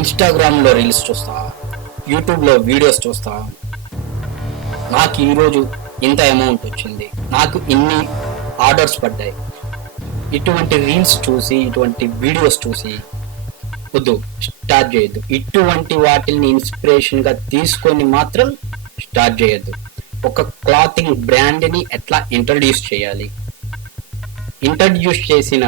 ఇన్స్టాగ్రామ్లో రీల్స్ చూస్తా, యూట్యూబ్లో వీడియోస్ చూస్తా, నాకు ఈరోజు ఇంత అమౌంట్ వచ్చింది, నాకు ఇన్ని ఆర్డర్స్ పడ్డాయి. ఇటువంటి రీల్స్ చూసి, ఇటువంటి వీడియోస్ చూసి వద్దు, స్టార్ట్ చేయొద్దు. ఇటువంటి వాటిని ఇన్స్పిరేషన్గా తీసుకొని మాత్రం స్టార్ట్ చేయొద్దు. ఒక క్లాతింగ్ బ్రాండ్ని ఎట్లా ఇంట్రడ్యూస్ చేయాలి, ఇంట్రడ్యూస్ చేసిన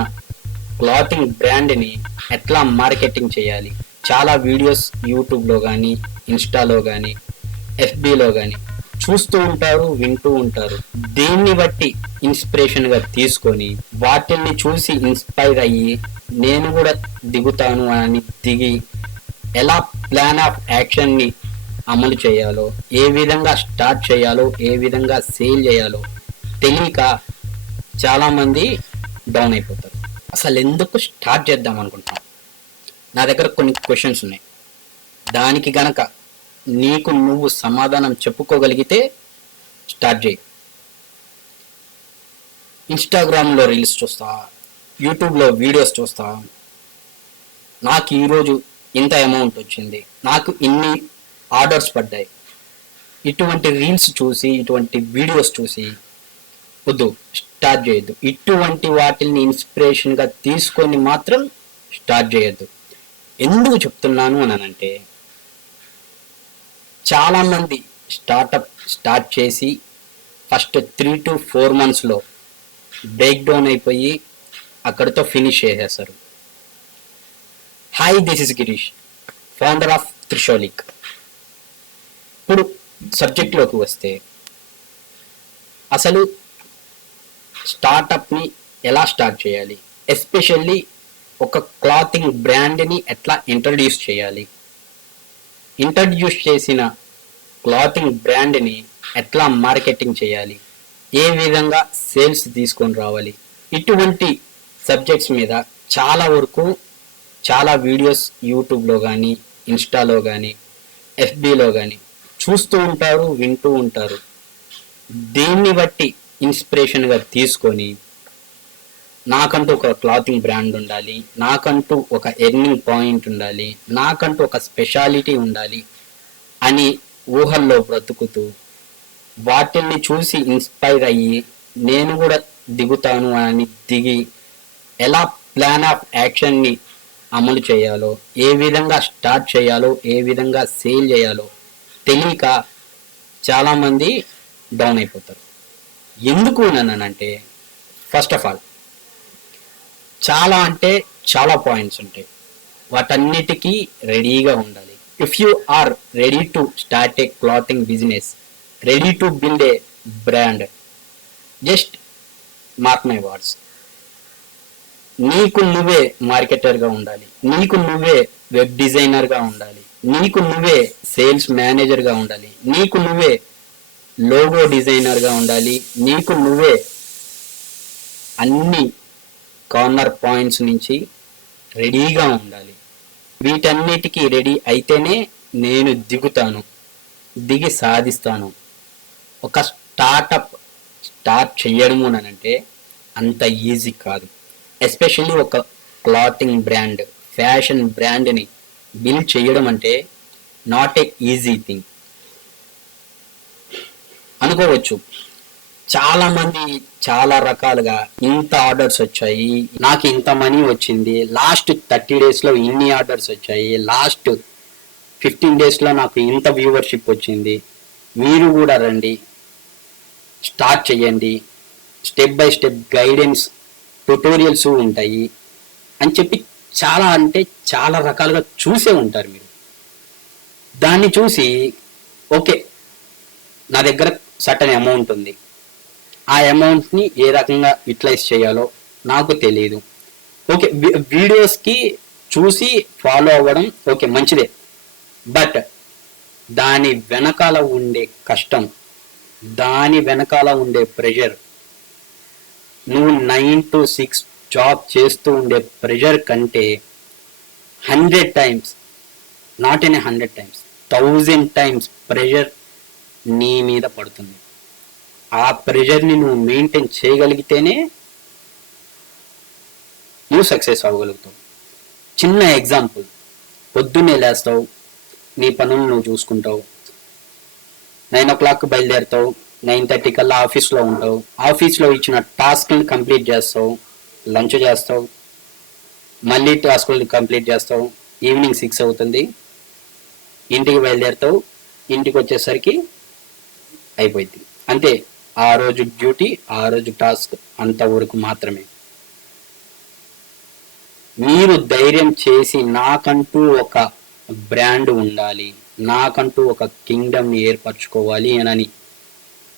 క్లాతింగ్ బ్రాండ్ని ఎట్లా మార్కెటింగ్ చేయాలి, చాలా వీడియోస్ యూట్యూబ్లో కానీ, ఇన్స్టాలో కానీ, ఎఫ్బీలో కానీ చూస్తూ ఉంటారు, వింటూ ఉంటారు. దీన్ని బట్టి ఇన్స్పిరేషన్గా తీసుకొని వాటిని చూసి ఇన్స్పైర్ అయ్యి నేను కూడా దిగుతాను అని దిగి ఎలా ప్లాన్ ఆఫ్ యాక్షన్ని అమలు చేయాలో, ఏ విధంగా స్టార్ట్ చేయాలో, ఏ విధంగా సేల్ చేయాలో తెలియక చాలామంది డౌన్ అయిపోతారు. అసలు ఎందుకు స్టార్ట్ చేద్దాం అనుకుంటాం? నా దగ్గర కొన్ని క్వశ్చన్స్ ఉన్నాయి. దానికి గనక నీకు నువ్వు సమాధానం చెప్పుకోగలిగితే స్టార్ట్ చేయి. ఇన్స్టాగ్రామ్లో రీల్స్ చూస్తా, యూట్యూబ్లో వీడియోస్ చూస్తా, నాకు ఈరోజు ఇంత అమౌంట్ వచ్చింది, నాకు ఇన్ని ఆర్డర్స్ పడ్డాయి. ఇటువంటి రీల్స్ చూసి, ఇటువంటి వీడియోస్ చూసి వద్దు, స్టార్ట్ చేయొద్దు. ఇటువంటి వాటిని ఇన్స్పిరేషన్గా తీసుకొని మాత్రం స్టార్ట్ చేయొద్దు. ఎందుకు చెప్తున్నాను అని అంటే, చాలామంది స్టార్ట్ చేసి ఫస్ట్ 3 to 4 monthsలో బ్రేక్ డౌన్ అయిపోయి అక్కడితో ఫినిష్ చేసేస్తారు. Hi, this is Girish, founder of Trishulik. ఇప్పుడు సబ్జెక్ట్లోకి వస్తే, అసలు స్టార్టప్ని ఎలా స్టార్ట్ చేయాలి, ఎస్పెషల్లీ ఒక క్లాతింగ్ బ్రాండ్ని ఎట్లా ఇంట్రడ్యూస్ చేయాలి, ఇంట్రడ్యూస్ చేసిన క్లాతింగ్ బ్రాండ్ని ఎట్లా మార్కెటింగ్ చేయాలి, ఏ విధంగా సేల్స్ తీసుకొని రావాలి, ఇటువంటి సబ్జెక్ట్స్ మీద చాలా వరకు చాలా వీడియోస్ యూట్యూబ్లో కానీ, ఇన్స్టాలో కానీ, ఎఫ్బీలో కానీ చూస్తూ ఉంటారు, వింటూ ఉంటారు. దీన్ని బట్టి ఇన్స్పిరేషన్గా తీసుకొని నాకంటూ ఒక క్లాతింగ్ బ్రాండ్ ఉండాలి, నాకంటూ ఒక ఎర్నింగ్ పాయింట్ ఉండాలి, నాకంటూ ఒక స్పెషాలిటీ ఉండాలి అని ఊహల్లో బ్రతుకుతూ వాటిని చూసి ఇన్స్పైర్ అయ్యి నేను కూడా దిగుతాను అని దిగి ఎలా ప్లాన్ ఆఫ్ యాక్షన్ని అమలు చేయాలో, ఏ విధంగా స్టార్ట్ చేయాలో, ఏ విధంగా సేల్ చేయాలో తెలియక చాలామంది డౌన్ అయిపోతారు. ఎందుకు అనంటే, ఫస్ట్ ఆఫ్ ఆల్ చాలా అంటే చాలా పాయింట్స్ ఉంటాయి. వాటన్నిటికీ రెడీగా ఉండాలి. If you are ready to start a clothing business, ready to build a brand, just mark my words, నీకు నువ్వే మార్కెటర్గా ఉండాలి, నీకు నువ్వే వెబ్ డిజైనర్గా ఉండాలి, నీకు నువ్వే సేల్స్ మేనేజర్గా ఉండాలి, నీకు నువ్వే లోగో డిజైనర్గా ఉండాలి, నీకు నువ్వే అన్ని కార్నర్ పాయింట్స్ నుంచి రెడీగా ఉండాలి. వీటన్నిటికీ రెడీ అయితేనే నేను దిగుతాను, దిగి సాధిస్తాను. ఒక స్టార్ట్ చేయడము అనంటే అంత ఈజీ కాదు. ఎస్పెషల్లీ ఒక క్లాతింగ్ బ్రాండ్, ఫ్యాషన్ బ్రాండ్ని బిల్డ్ చేయడం అంటే నాట్ ఏ ఈజీ థింగ్. అనుకోవచ్చు చాలా మంది చాలా రకాలుగా, ఇంత ఆర్డర్స్ వచ్చాయి, నాకు ఇంత మనీ వచ్చింది, లాస్ట్ 30 daysలో ఇన్ని ఆర్డర్స్ వచ్చాయి, లాస్ట్ 15 daysలో నాకు ఇంత వ్యూవర్షిప్ వచ్చింది, మీరు కూడా రండి, స్టార్ట్ చేయండి, step by step guidance tutorials ఉంటాయి అని చెప్పి చాలా అంటే చాలా రకాలుగా చూసే ఉంటారు మీరు. దాన్ని చూసి ఓకే, నా దగ్గర సర్టన్ అమౌంట్ ఉంది, ఆ అమౌంట్ని ఏ రకంగా యూటిలైజ్ చేయాలో నాకు తెలియదు. ఓకే, వీడియోస్కి చూసి ఫాలో అవ్వడం ఓకే మంచిదే, బట్ దాని వెనకాల ఉండే కష్టం, దాని వెనకాల ఉండే ప్రెషర్, నువ్వు 9 to 6 జాబ్ చేస్తూ ఉండే ప్రెషర్ కంటే 100 times, not an 100 times, 1000 times pressure నీ మీద పడుతుంది. ఆ ప్రెషర్ని నువ్వు మెయింటైన్ చేయగలిగితేనే నువ్వు సక్సెస్ అవ్వగలుగుతావు. చిన్న ఎగ్జాంపుల్, పొద్దున్నే లేస్తావు, నీ పనులు నువ్వు చూసుకుంటావు, 9 o'clock బయలుదేరుతావు, 9:30 కల్లా ఆఫీస్లో ఉంటావు, ఆఫీస్లో ఇచ్చిన టాస్క్ని కంప్లీట్ చేస్తావు, లంచ్ చేస్తావు, మళ్ళీ టాస్క్ని కంప్లీట్ చేస్తావు, ఈవినింగ్ 6 అవుతుంది, ఇంటికి బయలుదేరుతావు, ఇంటికి వచ్చేసరికి అయిపోయింది. అంతే, ఆ రోజు డ్యూటీ, ఆ రోజు టాస్క్ అంతవరకు మాత్రమే. మీరు ధైర్యం చేసి నాకంటూ ఒక బ్రాండ్ ఉండాలి, నాకంటూ ఒక కింగ్డమ్ని ఏర్పరచుకోవాలి అని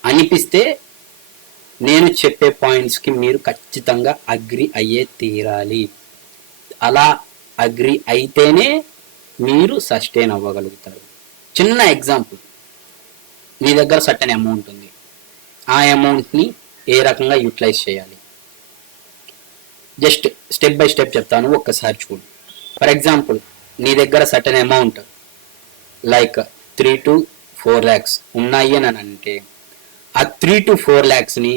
అనిపిస్తే నేను చెప్పే పాయింట్స్కి మీరు ఖచ్చితంగా అగ్రి అయ్యే తీరాలి. అలా అగ్రి అయితేనే మీరు సస్టైన్ అవ్వగలుగుతారు. చిన్న ఎగ్జాంపుల్, మీ దగ్గర సర్టెన్ అమౌంట్ ఉంది, ఆ అమౌంట్ని ఏ రకంగా యూటిలైజ్ చేయాలి జస్ట్ స్టెప్ బై స్టెప్ చెప్తాను, ఒక్కసారి చూడు. ఫర్ ఎగ్జాంపుల్, నీ దగ్గర certain amount like 3 to 4 lakhs ఉన్నాయి అని అంటే ఆ 3 to 4 lakhsని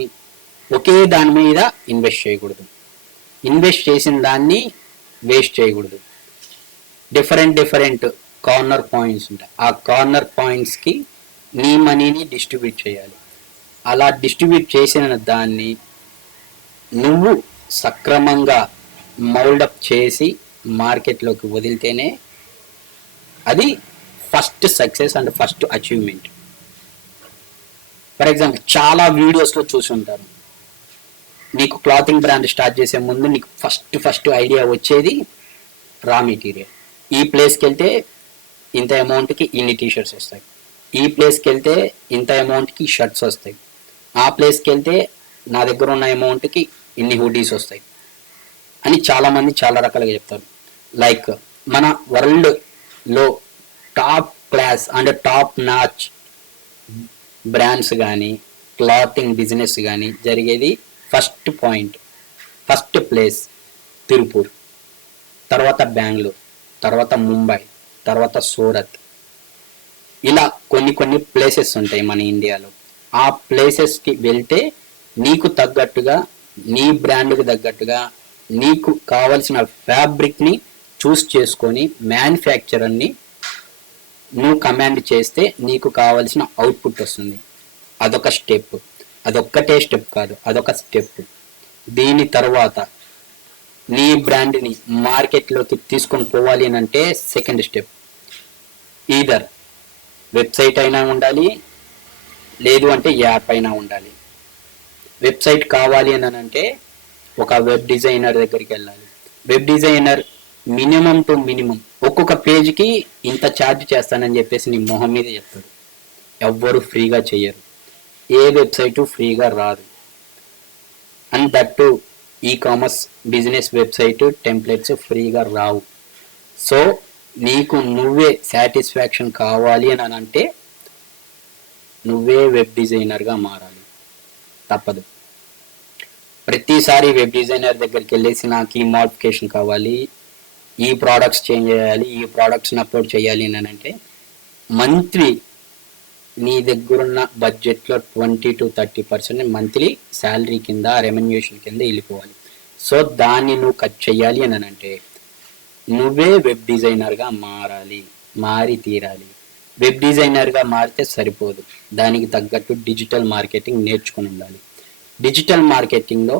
ఒకే దాని మీద ఇన్వెస్ట్ చేయకూడదు. ఇన్వెస్ట్ చేసిన దాన్ని వేస్ట్ చేయకూడదు. డిఫరెంట్ కార్నర్ పాయింట్స్ ఉంటాయి, ఆ కార్నర్ పాయింట్స్కి నీ మనీని డిస్ట్రిబ్యూట్ చేయాలి. అలా డిస్ట్రిబ్యూట్ చేసిన దాన్ని నువ్వు సక్రమంగా మౌల్డప్ చేసి మార్కెట్లోకి వదిలితేనే అది first success and first achievement. For example, చాలా వీడియోస్లో చూసి ఉంటారు, నీకు క్లాతింగ్ బ్రాండ్ స్టార్ట్ చేసే ముందు నీకు ఫస్ట్ ఐడియా వచ్చేది రా మెటీరియల్. ఈ ప్లేస్కి వెళ్తే ఇంత అమౌంట్కి ఇన్ని టీషర్ట్స్ వస్తాయి, ఈ ప్లేస్కి వెళ్తే ఇంత అమౌంట్కి షర్ట్స్ వస్తాయి, ఆ ప్లేస్కి వెళ్తే నా దగ్గర ఉన్న అమౌంట్కి ఇన్ని హుడీస్ వస్తాయి అని చాలామంది చాలా రకాలుగా చెప్తారు. లైక్ మన వరల్డ్లో top class and top notch brands కానీ క్లాతింగ్ బిజినెస్ కానీ జరిగేది ఫస్ట్ ప్లేస్ తిరుపూర్, తర్వాత బెంగళూరు, తర్వాత ముంబై, తర్వాత సూరత్. ఇలా కొన్ని ప్లేసెస్ ఉంటాయి మన ఇండియాలో. ఆ ప్లేసెస్కి వెళ్తే నీకు తగ్గట్టుగా, నీ బ్రాండ్కి తగ్గట్టుగా, నీకు కావలసిన ఫ్యాబ్రిక్ని చూస్ చేసుకొని మ్యానుఫ్యాక్చరర్ని నువ్వు కమాండ్ చేస్తే నీకు కావలసిన అవుట్పుట్ వస్తుంది. అదొక స్టెప్. అదొక్కటే స్టెప్ కాదు, అదొక స్టెప్. దీని తర్వాత నీ బ్రాండ్ని మార్కెట్లోకి తీసుకొని పోవాలి అని అంటే సెకండ్ స్టెప్. ఈదర్ వెబ్సైట్ అయినా ఉండాలి, లేదు అంటే యాప్ అయినా ఉండాలి. వెబ్సైట్ కావాలి అని అంటే ఒక వెబ్ డిజైనర్ దగ్గరికి వెళ్ళాలి. Web designer minimum to minimum ఒక్కొక్క పేజ్కి ఇంత ఛార్జ్ చేస్తానని చెప్పేసి నీ మొహం మీద చెప్తాడు. ఎవ్వరు ఫ్రీగా చెయ్యరు, ఏ వెబ్సైటు ఫ్రీగా రాదు. And that e-commerce business website templates ఫ్రీగా రావు. సో నీకు నువ్వే సాటిస్ఫాక్షన్ కావాలి అని అంటే నువ్వే వెబ్ డిజైనర్గా మారాలి, తప్పదు. ప్రతిసారి వెబ్ డిజైనర్ దగ్గరికి వెళ్ళేసి నాకు ఈ మోడిఫికేషన్ కావాలి, ఈ ప్రోడక్ట్స్ చేంజ్ చేయాలి, ఈ ప్రోడక్ట్స్ని అప్లోడ్ చేయాలి అని అంటే మంత్లీ నీ దగ్గరున్న బడ్జెట్లో 20 to 30% మంత్లీ శాలరీ కింద, రెమ్యునరేషన్ కింద వెళ్ళిపోవాలి. సో దాన్ని నువ్వు కట్ చేయాలి అని అంటే నువ్వే వెబ్ డిజైనర్గా మారి తీరాలి. వెబ్ డిజైనర్గా మారితే సరిపోదు, దానికి తగ్గట్టు డిజిటల్ మార్కెటింగ్ నేర్చుకుని ఉండాలి. డిజిటల్ మార్కెటింగ్లో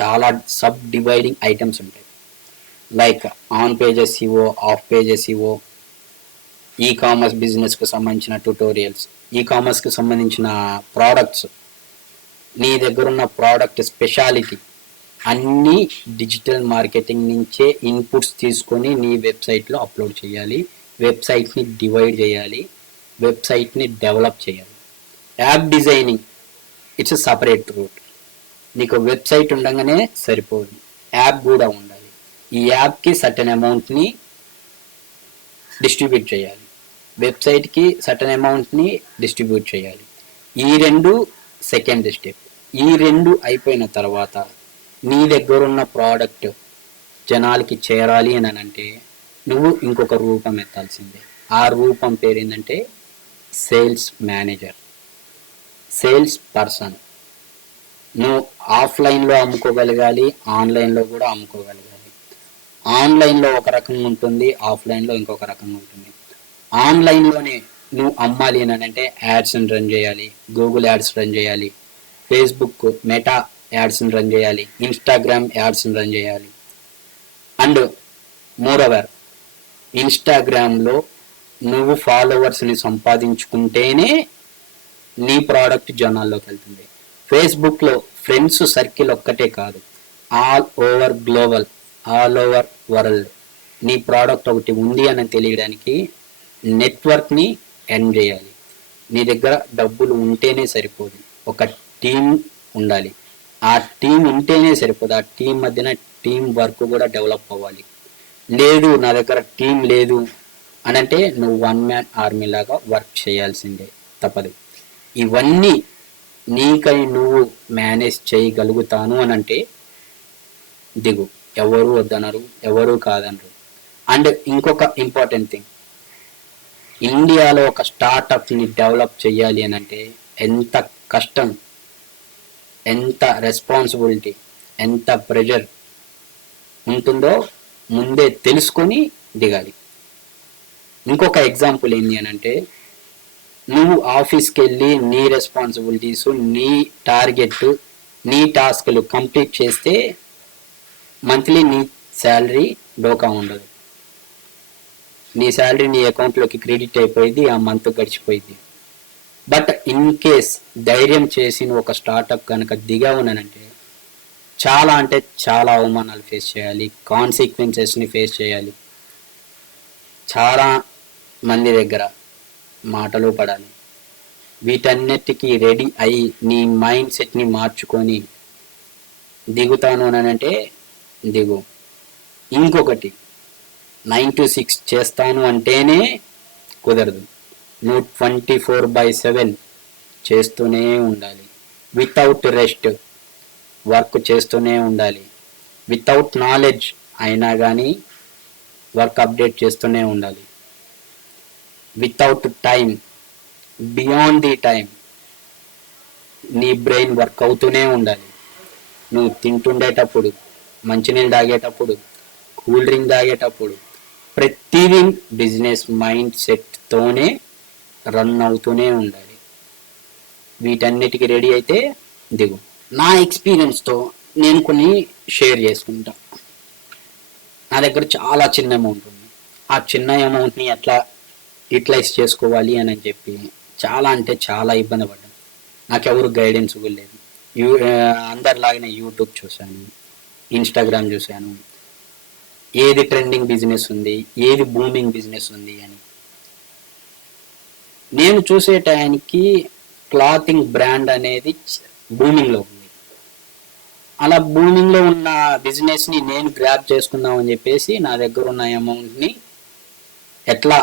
చాలా సబ్ డివైడింగ్ ఐటమ్స్ ఉంటాయి. Like on page SEO, off page SEO, ecommerce బిజినెస్కు సంబంధించిన ట్యుటోరియల్స్, ఈ-కామర్స్కి సంబంధించిన ప్రోడక్ట్స్, నీ దగ్గరున్న ప్రోడక్ట్ స్పెషాలిటీ అన్నీ డిజిటల్ మార్కెటింగ్ నుంచే ఇన్పుట్స్ తీసుకొని నీ వెబ్సైట్లో అప్లోడ్ చేయాలి, వెబ్సైట్ని డివైడ్ చేయాలి, వెబ్సైట్ని డెవలప్ చేయాలి. App designing it's separate route. నీకు వెబ్సైట్ ఉండగానే సరిపోదు, యాప్ కూడా ఉండాలి. ఈ యాప్కి సర్టెన్ అమౌంట్ని డిస్ట్రిబ్యూట్ చేయాలి, వెబ్సైట్కి సర్టెన్ అమౌంట్ని డిస్ట్రిబ్యూట్ చేయాలి. ఈ రెండు సెకండ్ స్టెప్. ఈ రెండు అయిపోయిన తర్వాత నీ దగ్గర ఉన్న ప్రోడక్ట్ జనాలకి చేరాలి అని అంటే నువ్వు ఇంకొక రూపం ఎత్తాల్సిందే. ఆ రూపం పేరు ఏంటంటే సేల్స్ మేనేజర్, సేల్స్ పర్సన్. నువ్వు ఆఫ్లైన్లో అమ్ముకోగలగాలి, ఆన్లైన్లో కూడా అమ్ముకోగలగాలి. ఆన్లైన్లో ఒక రకంగా ఉంటుంది, ఆఫ్లైన్లో ఇంకొక రకంగా ఉంటుంది. ఆన్లైన్లోనే నువ్వు అమ్మాలి అని అంటే యాడ్స్ని రన్ చేయాలి, గూగుల్ యాడ్స్ రన్ చేయాలి, ఫేస్బుక్ మెటా యాడ్స్ని రన్ చేయాలి, ఇన్స్టాగ్రామ్ యాడ్స్ని రన్ చేయాలి. అండ్ మోరోవర్ ఇన్స్టాగ్రామ్లో నువ్వు ఫాలోవర్స్ని సంపాదించుకుంటేనే నీ ప్రోడక్ట్ జనాల్లోకి వెళ్తుంది. ఫేస్బుక్లో ఫ్రెండ్స్ సర్కిల్ ఒక్కటే కాదు, all over global, all over world నీ ప్రోడక్ట్ ఒకటి ఉంది అని తెలియడానికి నెట్వర్క్ని ఎర్న్ చేయాలి. నీ దగ్గర డబ్బులు ఉంటేనే సరిపోదు, ఒక టీం ఉండాలి. ఆ టీం ఉంటేనే సరిపోదు, ఆ టీం మధ్యన టీం వర్క్ కూడా డెవలప్ అవ్వాలి. లేదు నా దగ్గర టీం లేదు అని అంటే నువ్వు వన్ మ్యాన్ ఆర్మీ లాగా వర్క్ చేయాల్సిందే, తప్పదు. ఇవన్నీ నీకై నువ్వు మేనేజ్ చేయగలుగుతాను అని అంటే దిగు, ఎవరు వద్దనరు, ఎవరు కాదనరు. అండ్ ఇంకొక ఇంపార్టెంట్ థింగ్, ఇండియాలో ఒక స్టార్టప్ని డెవలప్ చేయాలి అని అంటే ఎంత కష్టం, ఎంత రెస్పాన్సిబిలిటీ, ఎంత ప్రెషర్ ఉంటుందో ముందే తెలుసుకొని దిగాలి. ఇంకొక ఎగ్జాంపుల్ ఏంటి అని అంటే, నువ్వు ఆఫీస్కి వెళ్ళి నీ రెస్పాన్సిబిలిటీస్, నీ టార్గెట్, నీ టాస్క్లు కంప్లీట్ చేస్తే మంత్లీ నీ శాలరీ డోకా ఉండదు. నీ శాలరీ నీ అకౌంట్లోకి క్రెడిట్ అయిపోయింది, ఆ మంత్ గడిచిపోయింది. బట్ ఇన్ కేస్ ధైర్యం చేసి నువ్వు ఒక స్టార్టప్ కనుక దిగావునంటే చాలా అంటే చాలా అవమానాలు ఫేస్ చేయాలి, కాన్సిక్వెన్సెస్ని ఫేస్ చేయాలి, చాలా మంది దగ్గర మాటలు పడాలి. వీటన్నిటికీ రెడీ అయి నీ మైండ్ సెట్ని మార్చుకొని దిగుతాను అని అంటే దిగు. ఇంకొకటి, 9 to 6 చేస్తాను అంటేనే కుదరదు. నువ్వు 24/7 చేస్తూనే ఉండాలి, వితౌట్ రెస్ట్ వర్క్ చేస్తూనే ఉండాలి. వితౌట్ నాలెడ్జ్ అయినా కానీ వర్క్ అప్డేట్ చేస్తూనే ఉండాలి. Without time, beyond the time నీ బ్రెయిన్ వర్క్ అవుతూనే ఉండాలి. నువ్వు తింటుండేటప్పుడు, మంచినీళ్ళు తాగేటప్పుడు, కూల్ డ్రింక్ తాగేటప్పుడు, ప్రతిదీ బిజినెస్ మైండ్ సెట్తోనే రన్ అవుతూనే ఉండాలి. వీటన్నిటికీ రెడీ అయితే దిగు. నా ఎక్స్పీరియన్స్తో నేను కొన్ని షేర్ చేసుకుంటా. నా దగ్గర చాలా చిన్న అమౌంట్ ఉంది. ఆ చిన్న అమౌంట్ని ఎట్లా యూటిలైజ్ చేసుకోవాలి అని చెప్పి చాలా అంటే చాలా ఇబ్బంది పడ్డాను. నాకెవరు గైడెన్స్ కూడా లేదు. అందరిలాగానే యూట్యూబ్ చూశాను, ఇన్స్టాగ్రామ్ చూశాను, ఏది ట్రెండింగ్ బిజినెస్ ఉంది, ఏది బూమింగ్ బిజినెస్ ఉంది అని. నేను చూసే టైంకి క్లాతింగ్ బ్రాండ్ అనేది బూమింగ్లో ఉంది. అలా బూమింగ్లో ఉన్న బిజినెస్ని నేను గ్రాప్ చేసుకుందామని చెప్పేసి నా దగ్గర ఉన్న అమౌంట్ని ఎట్లా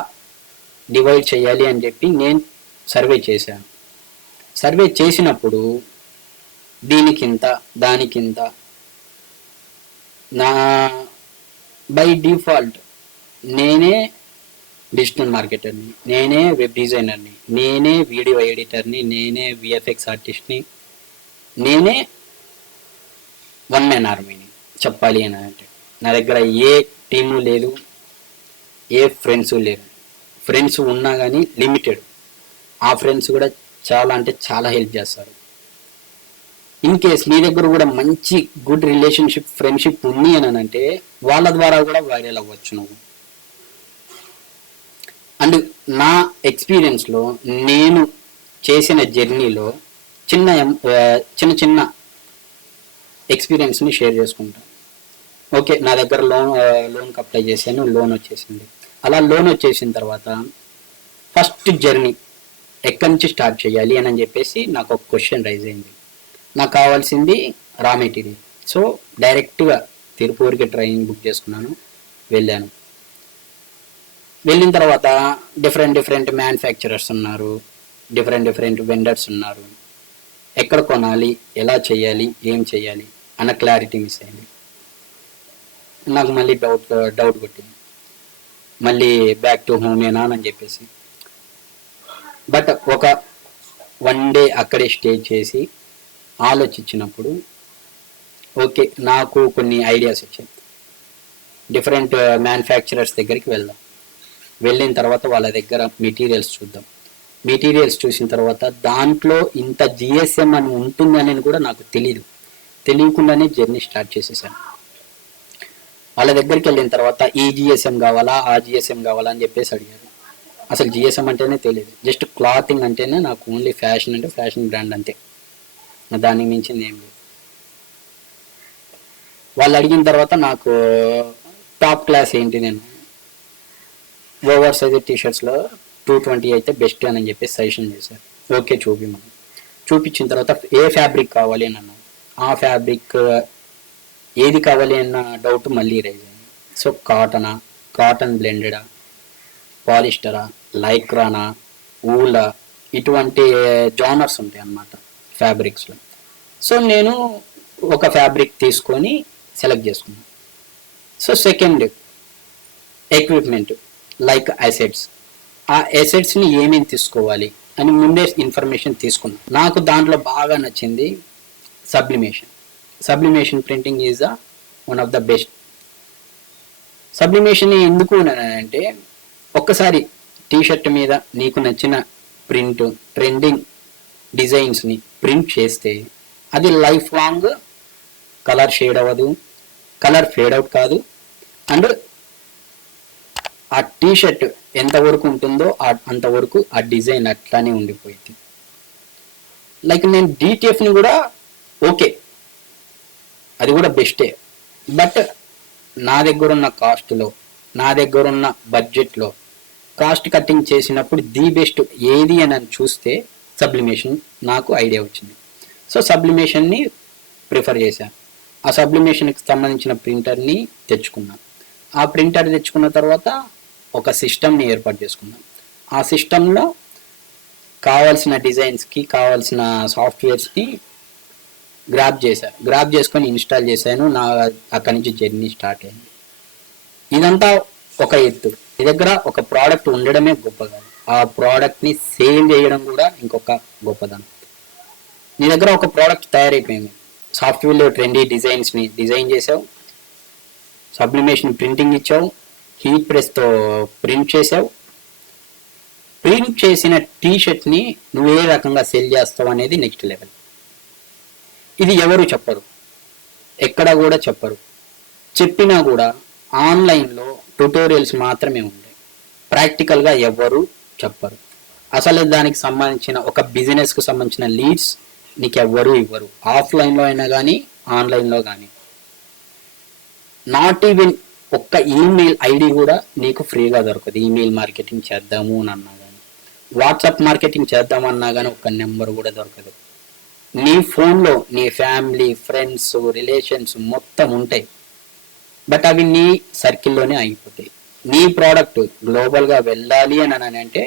డివైడ్ చేయాలి అని చెప్పి నేను సర్వే చేశాను. సర్వే చేసినప్పుడు దీనికింత, దానికింత, నా బై డిఫాల్ట్ నేనే డిజిటల్ మార్కెటర్ని, నేనే వెబ్ డిజైనర్ని, నేనే వీడియో ఎడిటర్ని, నేనే విఎఫ్ఎక్స్ ఆర్టిస్ట్ని, నేనే వన్ మ్యాన్ ఆర్మీని చెప్పాలి అని అంటే. నా దగ్గర ఏ టీము లేదు, ఏ ఫ్రెండ్స్ లేరు. ఫ్రెండ్స్ ఉన్నా కానీ లిమిటెడ్. ఆ ఫ్రెండ్స్ కూడా చాలా అంటే చాలా హెల్ప్ చేస్తారు. ఇన్ కేస్ నీ దగ్గర కూడా మంచి గుడ్ రిలేషన్షిప్, ఫ్రెండ్షిప్ ఉంది అని అంటే వాళ్ళ ద్వారా కూడా వైరల్ అవ్వచ్చు నువ్వు. అండ్ నా ఎక్స్పీరియన్స్లో నేను చేసిన జర్నీలో చిన్న చిన్న ఎక్స్పీరియన్స్ని షేర్ చేసుకుంటాను. ఓకే, నా దగ్గర లోన్కి అప్లై చేశాను, లోన్ వచ్చేసింది. అలా లోన్ వచ్చేసిన తర్వాత ఫస్ట్ జర్నీ ఎక్కడి నుంచి స్టార్ట్ చేయాలి అని చెప్పేసి నాకు ఒక క్వశ్చన్ రైజ్ అయింది. నాకు కావాల్సింది రా మెటీరియల్. సో డైరెక్ట్గా తిరుపూర్కి ట్రైన్ బుక్ చేసుకున్నాను, వెళ్ళాను. వెళ్ళిన తర్వాత డిఫరెంట్ మ్యానుఫ్యాక్చరర్స్ ఉన్నారు, డిఫరెంట్ వెండర్స్ ఉన్నారు. ఎక్కడ కొనాలి, ఎలా చేయాలి, ఏం చేయాలి అన్న క్లారిటీ మిస్ అయింది. నాకు మళ్ళీ డౌట్ కొట్టింది, మళ్ళీ బ్యాక్ టు హోమేనా అని చెప్పేసి. బట్ ఒక 1 డే అక్కడే స్టే చేసి ఆలోచించినప్పుడు ఓకే, నాకు కొన్ని ఐడియాస్ వచ్చాయి. డిఫరెంట్ మ్యానుఫ్యాక్చరర్స్ దగ్గరికి వెళ్దాం. వెళ్ళిన తర్వాత వాళ్ళ దగ్గర మెటీరియల్స్ చూద్దాం. మెటీరియల్స్ చూసిన తర్వాత దాంట్లో ఇంత జిఎస్ఎం అని ఉంటుందని కూడా నాకు తెలియకుండానే జర్నీ స్టార్ట్ చేసేసాను. వాళ్ళ దగ్గరికి వెళ్ళిన తర్వాత ఈ జిఎస్ఎం కావాలా, ఆ జిఎస్ఎం కావాలా అని చెప్పేసి అడిగారు. అసలు జిఎస్ఎం అంటేనే తెలియదు. జస్ట్ క్లాతింగ్ అంటేనే నాకు ఓన్లీ ఫ్యాషన్ అంటే ఫ్యాషన్ బ్రాండ్ అంతే, దానికి మించింది ఏం లేదు. వాళ్ళు అడిగిన తర్వాత నాకు టాప్ క్లాస్ ఏంటి, నేను ఓవర్ సైజ్ టీషర్ట్స్లో 220 అయితే బెస్ట్ అని చెప్పేసి సజెషన్ చేశారు. ఓకే చూపిమని చూపించిన తర్వాత ఏ ఫ్యాబ్రిక్ కావాలి అని అన్నాను. ఆ ఫ్యాబ్రిక్ ఏది కావాలి అన్న డౌట్ మళ్ళీ రైజ్ అయింది. సో కాటన్ బ్లెండెడా, పాలిస్టరా, లైక్రానా, ఊలా, ఇటువంటి జానర్స్ ఉంటాయి అన్నమాట ఫ్యాబ్రిక్స్లో. సో నేను ఒక ఫ్యాబ్రిక్ తీసుకొని సెలెక్ట్ చేసుకున్నాను. So second equipment like assets, ఆ అసెట్స్ని ఏమేమి తీసుకోవాలి అని ముందే ఇన్ఫర్మేషన్ తీసుకున్నాను. నాకు దాంట్లో బాగా నచ్చింది sublimation printing is one of the best. Sublimation ఎందుకు అంటే, ఒక్కసారి టీషర్ట్ మీద నీకు నచ్చిన ప్రింట్, ట్రెండింగ్ డిజైన్స్ని ప్రింట్ చేస్తే అది లైఫ్ లాంగ్ కలర్ షేడ్ అవ్వదు, కలర్ ఫేడ్ అవుట్ కాదు, అండ్ ఆ టీషర్ట్ ఎంతవరకు ఉంటుందో అంతవరకు ఆ డిజైన్ అట్లానే ఉండిపోయింది. లైక్ నేను డిటిఎఫ్ని కూడా ఓకే, అది కూడా బెస్టే, బట్ నా దగ్గర ఉన్న కాస్ట్లో, నా దగ్గర ఉన్న బడ్జెట్లో కాస్ట్ కట్టింగ్ చేసినప్పుడు ది బెస్ట్ ఏది అని చూస్తే సబ్లిమేషన్ నాకు ఐడియా వచ్చింది. సో సబ్లిమేషన్ని ప్రిఫర్ చేశాను. ఆ సబ్లిమేషన్కి సంబంధించిన ప్రింటర్ని తెచ్చుకున్నాను. ఆ ప్రింటర్ తెచ్చుకున్న తర్వాత ఒక సిస్టమ్ని ఏర్పాటు చేసుకున్నాను. ఆ సిస్టంలో కావాల్సిన డిజైన్స్కి కావాల్సిన సాఫ్ట్వేర్స్ని గ్రాప్ చేసుకొని ఇన్స్టాల్ చేశాను. అక్కడి నుంచి జర్నీ స్టార్ట్ అయింది. ఇదంతా ఒక ఎత్తు. మీ దగ్గర ఒక ప్రోడక్ట్ ఉండడమే గొప్ప కాదు, ఆ ప్రోడక్ట్ని సేల్ చేయడం కూడా ఇంకొక గొప్పదనం. నీ దగ్గర ఒక ప్రోడక్ట్ తయారైపోయింది, సాఫ్ట్వేర్లో ట్రెండీ డిజైన్స్ని డిజైన్ చేసావు, సబ్లిమేషన్ ప్రింటింగ్ ఇచ్చావు, హీట్ ప్రెస్తో ప్రింట్ చేసావు. ప్రింట్ చేసిన టీషర్ట్ని నువ్వు ఏ రకంగా సేల్ చేస్తావు అనేది నెక్స్ట్ లెవెల్. ఇది ఎవరు చెప్పరు, ఎక్కడ కూడా చెప్పరు. చెప్పినా కూడా ఆన్లైన్లో ట్యుటోరియల్స్ మాత్రమే ఉంటాయి, ప్రాక్టికల్గా ఎవరు చెప్పరు. అసలు దానికి సంబంధించిన ఒక బిజినెస్కు సంబంధించిన లీడ్స్ నీకు ఎవ్వరు ఇవ్వరు, ఆఫ్లైన్లో అయినా కానీ ఆన్లైన్లో కానీ. నాట్ ఈవెన్ ఒక్క ఈమెయిల్ ఐడి కూడా నీకు ఫ్రీగా దొరకదు. ఈమెయిల్ మార్కెటింగ్ చేద్దాము అని అన్నా కానీ, వాట్సాప్ మార్కెటింగ్ చేద్దామన్నా కానీ ఒక్క నెంబర్ కూడా దొరకదు. నీ ఫోన్లో నీ ఫ్యామిలీ, ఫ్రెండ్స్, రిలేషన్స్ మొత్తం ఉంటాయి, బట్ అవి నీ సర్కిల్లోనే ఆగిపోతాయి. నీ ప్రోడక్ట్ గ్లోబల్గా వెళ్ళాలి అని అంటే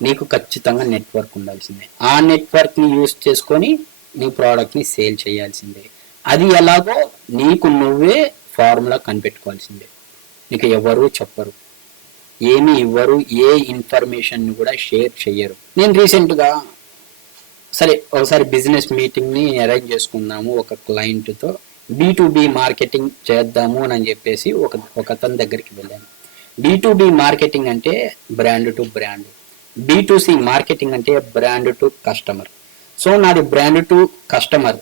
నీకు ఖచ్చితంగా నెట్వర్క్ ఉండాల్సిందే. ఆ నెట్వర్క్ని యూస్ చేసుకొని నీ ప్రోడక్ట్ని సేల్ చేయాల్సిందే. అది ఎలాగో నీకు నువ్వే ఫార్ములా కనిపెట్టుకోవాల్సిందే. నీకు ఎవరు చెప్పరు, ఏమి ఇవ్వరు, ఏ ఇన్ఫర్మేషన్ కూడా షేర్ చెయ్యరు. నేను రీసెంట్గా సరే ఒకసారి బిజినెస్ మీటింగ్ని అరేంజ్ చేసుకుందాము ఒక క్లయింట్తో, B2B మార్కెటింగ్ చేద్దాము అని చెప్పేసి ఒక అతని దగ్గరికి వెళ్ళాను. B2B మార్కెటింగ్ అంటే brand to brand, B2C marketing అంటే బ్రాండ్ టు కస్టమర్. సో నాది బ్రాండ్ టు కస్టమర్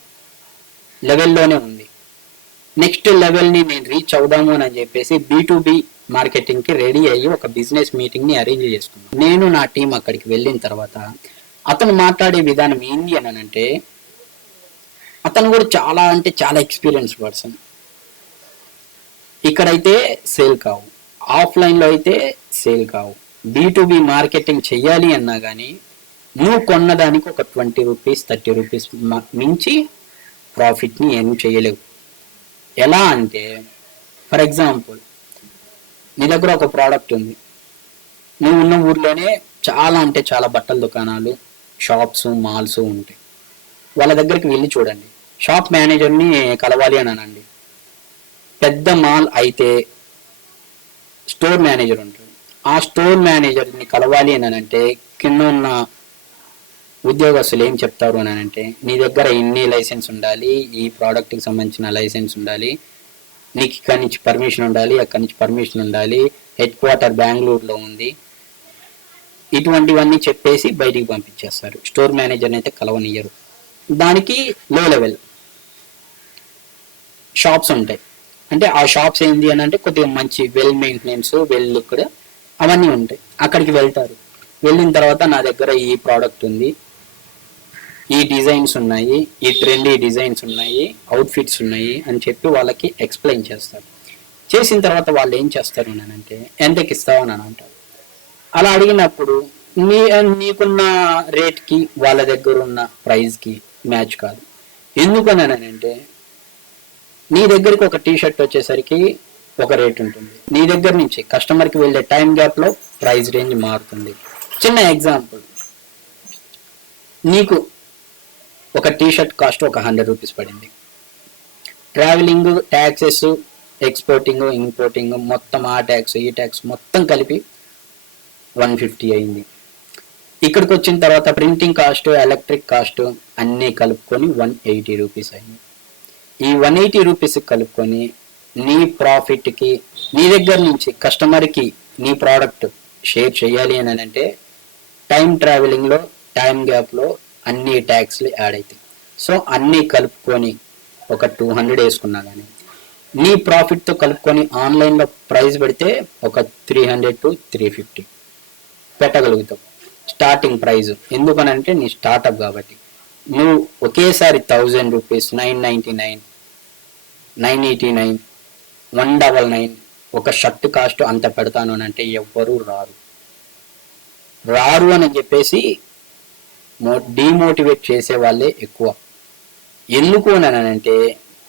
లెవెల్లోనే ఉంది. నెక్స్ట్ లెవెల్ని నేను రీచ్ అవుదాము అని చెప్పేసి B2B మార్కెటింగ్కి రెడీ అయ్యి ఒక బిజినెస్ మీటింగ్ని అరేంజ్ చేసుకున్నాను. నేను నా టీం అక్కడికి వెళ్ళిన తర్వాత అతను మాట్లాడే విధానం ఏంటి అని అంటే, అతను కూడా చాలా అంటే చాలా ఎక్స్పీరియన్స్ పర్సన్. ఇక్కడైతే సేల్ కావు, ఆఫ్లైన్లో అయితే సేల్ కావు. B2B మార్కెటింగ్ చెయ్యాలి అన్నా కానీ నువ్వు కొన్నదానికి ఒక 20 రూపీస్ 30 రూపీస్ మించి ప్రాఫిట్ని ఏం చేయలేవు. ఎలా అంటే, ఫర్ ఎగ్జాంపుల్ నీ దగ్గర ఒక ప్రోడక్ట్ ఉంది, నువ్వు ఉన్న ఊర్లోనే చాలా అంటే చాలా బట్టల దుకాణాలు, షాప్స్, మాల్స్ ఉంటాయి. వాళ్ళ దగ్గరికి వెళ్ళి చూడండి, షాప్ మేనేజర్ని కలవాలి అని అనండి. పెద్ద మాల్ అయితే స్టోర్ మేనేజర్ ఉంటుంది. ఆ స్టోర్ మేనేజర్ని కలవాలి అని అంటే కింద ఉన్న ఉద్యోగస్తులు ఏం చెప్తారు అని అంటే, నీ దగ్గర ఇన్ని లైసెన్స్ ఉండాలి, ఈ ప్రోడక్ట్కి సంబంధించిన లైసెన్స్ ఉండాలి, నీకు ఇక్కడి నుంచి పర్మిషన్ ఉండాలి, అక్కడి నుంచి పర్మిషన్ ఉండాలి, హెడ్ క్వార్టర్ బెంగళూరులో ఉంది, ఇటువంటివన్నీ చెప్పేసి బయటికి పంపించేస్తారు. స్టోర్ మేనేజర్ని అయితే కలవనియ్యరు. దానికి లో లెవెల్ షాప్స్ ఉంటాయి. అంటే ఆ షాప్స్ ఏంటి అని అంటే కొద్దిగా మంచి వెల్ మెయింటెనెన్స్, వెల్ లుక్డ్ అవన్నీ ఉంటాయి. అక్కడికి వెళ్తారు. వెళ్ళిన తర్వాత నా దగ్గర ఈ ప్రోడక్ట్ ఉంది, ఈ డిజైన్స్ ఉన్నాయి, ఈ ట్రెండీ డిజైన్స్ ఉన్నాయి, అవుట్ఫిట్స్ ఉన్నాయి అని చెప్పి వాళ్ళకి ఎక్స్ప్లెయిన్ చేస్తారు. చేసిన తర్వాత వాళ్ళు ఏం చేస్తారు అని అంటే ఎంతకి ఇస్తావు అని అంటారు. అలా అడిగినప్పుడు నీకున్న రేట్కి వాళ్ళ దగ్గర ఉన్న ప్రైస్కి మ్యాచ్ కాదు. ఎందుకని అంటే నీ దగ్గరికి ఒక టీ షర్ట్ వచ్చేసరికి ఒక రేట్ ఉంటుంది, నీ దగ్గర నుంచి కస్టమర్కి వెళ్ళే టైం గ్యాప్లో ప్రైస్ రేంజ్ మారుతుంది. చిన్న ఎగ్జాంపుల్, నీకు ఒక టీ షర్ట్ కాస్ట్ ఒక 100 రూపీస్ పడింది. ట్రావెలింగ్, ట్యాక్సెస్, ఎక్స్పోర్టింగ్, ఇంపోర్టింగ్ మొత్తం, ఆ ట్యాక్స్ ఈ ట్యాక్స్ మొత్తం కలిపి 150 అయింది. ఇక్కడికి వచ్చిన తర్వాత ప్రింటింగ్ కాస్ట్, ఎలక్ట్రిక్ కాస్ట్ అన్నీ కలుపుకొని 180 రూపీస్ అయింది. ఈ 180 రూపీస్ కలుపుకొని నీ ప్రాఫిట్కి, నీ దగ్గర నుంచి కస్టమర్కి నీ ప్రోడక్ట్ షేర్ చేయాలి అని అంటే టైం ట్రావెలింగ్లో, టైం గ్యాప్లో అన్ని ట్యాక్స్లు యాడ్ అవుతాయి. సో అన్నీ కలుపుకొని ఒక 200 వేసుకున్నా కానీ నీ ప్రాఫిట్తో కలుపుకొని ఆన్లైన్లో ప్రైస్ పెడితే ఒక 300 to 350 పెట్టగలుగుతావు స్టార్టింగ్ ప్రైజ్. ఎందుకనంటే నీ స్టార్టప్ కాబట్టి. నువ్వు ఒకేసారి 1000 రూపీస్, 999, 989, 199 ఒక షర్ట్ కాస్ట్ అంత పెడతాను అని అంటే ఎవ్వరూ రారు అని చెప్పేసి డిమోటివేట్ చేసే వాళ్ళే ఎక్కువ. ఎందుకు అని అంటే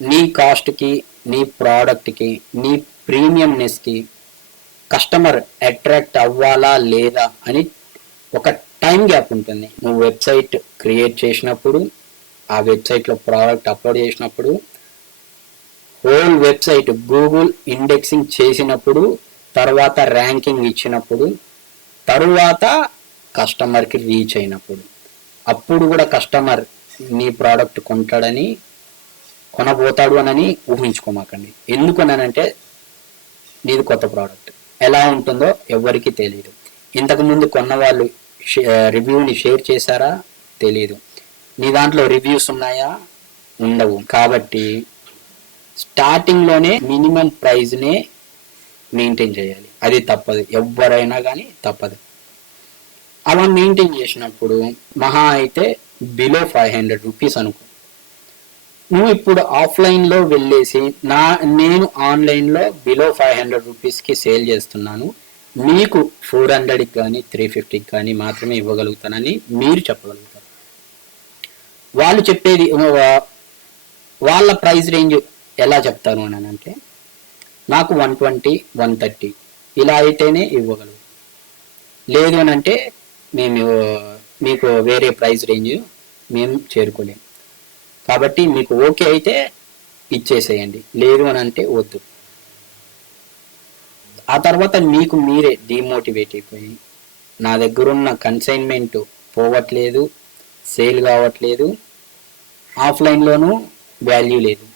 నీ కాస్ట్కి, నీ ప్రోడక్ట్కి, నీ ప్రీమియంనెస్కి కస్టమర్ అట్రాక్ట్ అవ్వాలా లేదా అని ఒక టైం గ్యాప్ ఉంటుంది. నువ్వు వెబ్సైట్ క్రియేట్ చేసినప్పుడు, ఆ వెబ్సైట్లో ప్రోడక్ట్ అప్లోడ్ చేసినప్పుడు, హోల్ వెబ్సైట్ గూగుల్ ఇండెక్సింగ్ చేసినప్పుడు, తర్వాత ర్యాంకింగ్ ఇచ్చినప్పుడు, తరువాత కస్టమర్కి రీచ్ అయినప్పుడు, అప్పుడు కూడా కస్టమర్ నీ ప్రోడక్ట్ కొనబోతాడు అని ఊహించుకోమాకండి. ఎందుకనంటే నీది కొత్త ప్రోడక్ట్, ఎలా ఉంటుందో ఎవరికి తెలియదు. ఇంతకుముందు కొన్న వాళ్ళు రివ్యూని షేర్ చేశారా తెలియదు, నీ దాంట్లో రివ్యూస్ ఉన్నాయా ఉండవు. కాబట్టి స్టార్టింగ్లోనే మినిమం ప్రైజ్నే మెయింటైన్ చేయాలి. అది తప్పదు, ఎవరైనా కానీ తప్పదు. అలా మెయింటైన్ చేసినప్పుడు మహా అయితే బిలో 500 రూపీస్ అనుకో. నువ్వు ఇప్పుడు ఆఫ్లైన్లో వెళ్ళేసి నేను ఆన్లైన్లో బిలో 500 రూపీస్కి సేల్ చేస్తున్నాను, మీకు 400కి కానీ 350కి కానీ మాత్రమే ఇవ్వగలుగుతానని మీరు చెప్పగలుగుతారు. వాళ్ళు చెప్పేది వాళ్ళ ప్రైస్ రేంజ్ ఎలా చెప్తారు అని అంటే నాకు 120, 130 ఇలా అయితేనే ఇవ్వగలరు, లేదు అని అంటే మీకు వేరే ప్రైస్ రేంజ్ మేము చేరుకోలేము. కాబట్టి మీకు ఓకే అయితే ఇచ్చేసేయండి, లేదు అని అంటే వద్దు. ఆ తర్వాత మీకు మీరే డిమోటివేట్ అయిపోయి నా దగ్గరున్న కన్సైన్మెంట్ పోవట్లేదు, సేల్ కావట్లేదు, ఆఫ్లైన్లోనూ వాల్యూ లేదు,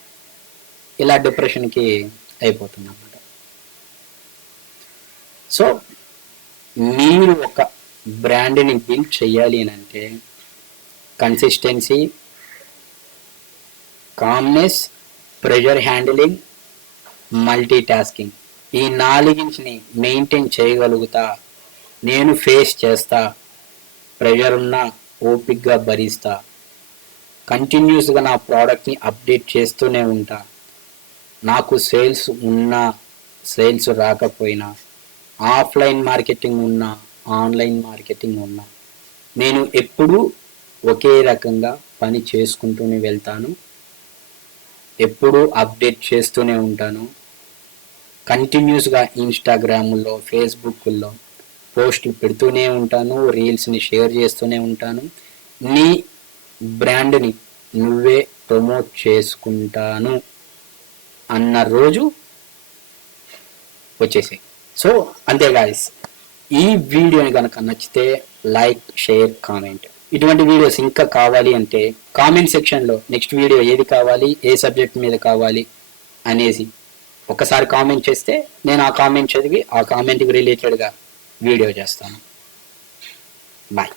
ఇలా డిప్రెషన్కి అయిపోతుంది అన్నమాట. సో మీరు ఒక బ్రాండ్ని బిల్డ్ చేయాలి అని అంటే consistency, calmness, pressure handling, multi tasking, ఈ 4ని మెయింటైన్ చేయగలుగుతా, నేను ఫేస్ చేస్తా, ప్రెషర్ ఉన్నా ఓపిక్గా భరిస్తా, కంటిన్యూస్గా నా ప్రోడక్ట్ని అప్డేట్ చేస్తూనే ఉంటా, నాకు సేల్స్ ఉన్నా సేల్స్ రాకపోయినా, ఆఫ్లైన్ మార్కెటింగ్ ఉన్నా ఆన్లైన్ మార్కెటింగ్ ఉన్నా, నేను ఎప్పుడూ ఒకే రకంగా పని చేసుకుంటూనే వెళ్తాను, ఎప్పుడూ అప్డేట్ చేస్తూనే ఉంటాను, కంటిన్యూస్గా ఇన్స్టాగ్రామ్లో, ఫేస్బుక్లో పోస్టులు పెడుతూనే ఉంటాను, రీల్స్ని షేర్ చేస్తూనే ఉంటాను, నీ బ్రాండ్ని నువ్వే ప్రమోట్ చేసుకుంటాను అన్న రోజు వచ్చేసాయి. సో అంతే గాయ్స్, ఈ వీడియోని కనుక నచ్చితే లైక్, షేర్, కామెంట్. ఇటువంటి వీడియోస్ ఇంకా కావాలి అంటే కామెంట్ సెక్షన్లో నెక్స్ట్ వీడియో ఏది కావాలి, ఏ సబ్జెక్ట్ మీద కావాలి అనేసి ఒకసారి కామెంట్ చేస్తే నేను ఆ కామెంట్ చదివి ఆ కామెంట్కి రిలేటెడ్గా వీడియో చేస్తాను. బాయ్.